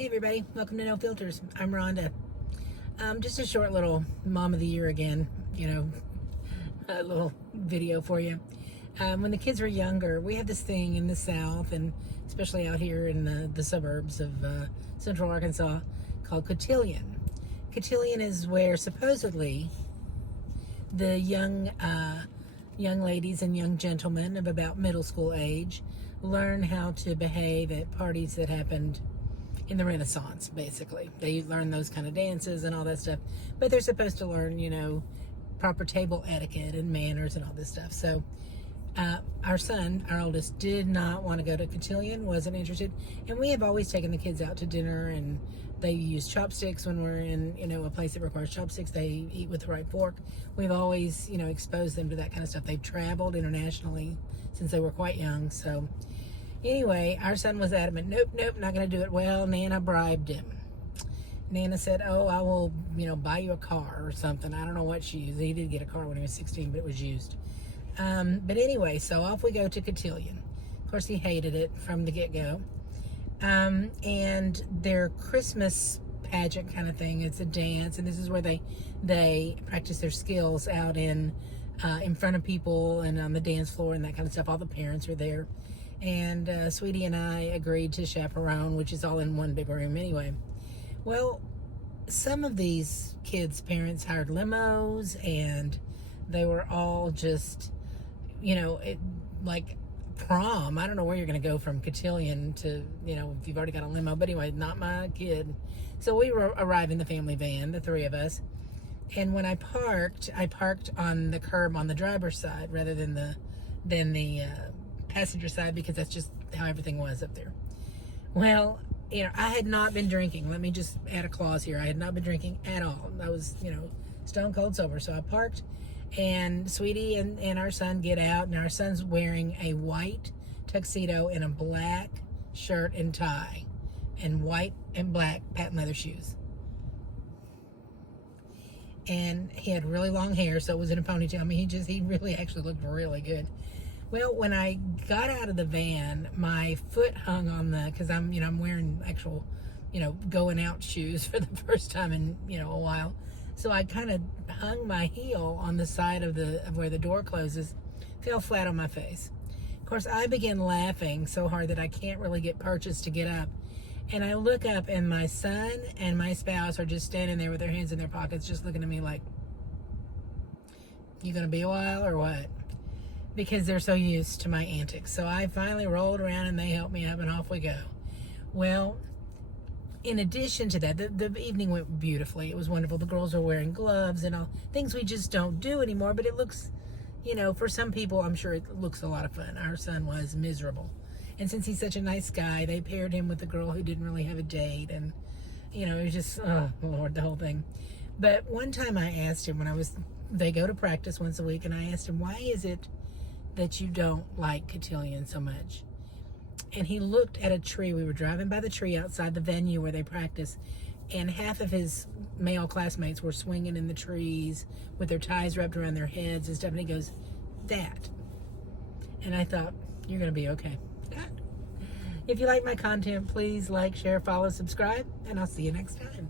Hey everybody, welcome to No Filters. I'm Rhonda. Just a short little Mom of the Year again, a little video for you. When the kids were younger, we had this thing in the South, and especially out here in the suburbs of central Arkansas, called cotillion. Cotillion is where supposedly the young ladies and young gentlemen of about middle school age learn how to behave at parties that happened in the Renaissance. Basically, they learn those kind of dances and all that stuff, but they're supposed to learn proper table etiquette and manners and all this stuff. So our son, our oldest, did not want to go to cotillion, wasn't interested, and we have always taken the kids out to dinner, and they use chopsticks when we're in a place that requires chopsticks. They eat with the right fork. We've always exposed them to that kind of stuff. They've traveled internationally since they were quite young. So anyway, our son was adamant, nope, not going to do it. Well, Nana bribed him. Nana said, oh, I will, buy you a car or something. I don't know what she used. He did get a car when he was 16, but it was used. But anyway, so off we go to cotillion. Of course, he hated it from the get-go. And their Christmas pageant kind of thing, it's a dance, and this is where they practice their skills out in front of people and on the dance floor and that kind of stuff. All the parents are there. And Sweetie and I agreed to chaperone, which is all in one big room anyway. Well, some of these kids' parents hired limos, and they were all just, like prom. I don't know where you're going to go from cotillion to, if you've already got a limo. But anyway, not my kid. So we arrived in the family van, the three of us. And when I parked on the curb on the driver's side rather than the passenger side, because that's just how everything was up there. Well, I had not been drinking. Let me just add a clause here. I had not been drinking at all. I was, stone cold sober. So I parked, and Sweetie and our son get out, and our son's wearing a white tuxedo and a black shirt and tie, and white and black patent leather shoes. And he had really long hair, so it was in a ponytail. I mean, he really actually looked really good. Well, when I got out of the van, my foot hung on because I'm wearing actual, going out shoes for the first time in, a while. So I kind of hung my heel on the side of where the door closes, fell flat on my face. Of course, I began laughing so hard that I can't really get purchased to get up. And I look up, and my son and my spouse are just standing there with their hands in their pockets, just looking at me like, you gonna be a while or what? Because they're so used to my antics. So I finally rolled around, and they helped me up, and off we go. Well, in addition to that, the evening went beautifully. It was wonderful. The girls are wearing gloves and all, things we just don't do anymore, but it looks, for some people, I'm sure it looks a lot of fun. Our son was miserable. And since he's such a nice guy, they paired him with a girl who didn't really have a date, and, it was just, oh, Lord, the whole thing. But one time I asked him they go to practice once a week, and I asked him, why is it that you don't like cotillion so much? And he looked at a tree. We were driving by the tree outside the venue where they practice, and half of his male classmates were swinging in the trees with their ties wrapped around their heads and stuff, and he goes, that. And I thought, you're going to be okay. If you like my content, please like, share, follow, subscribe, and I'll see you next time.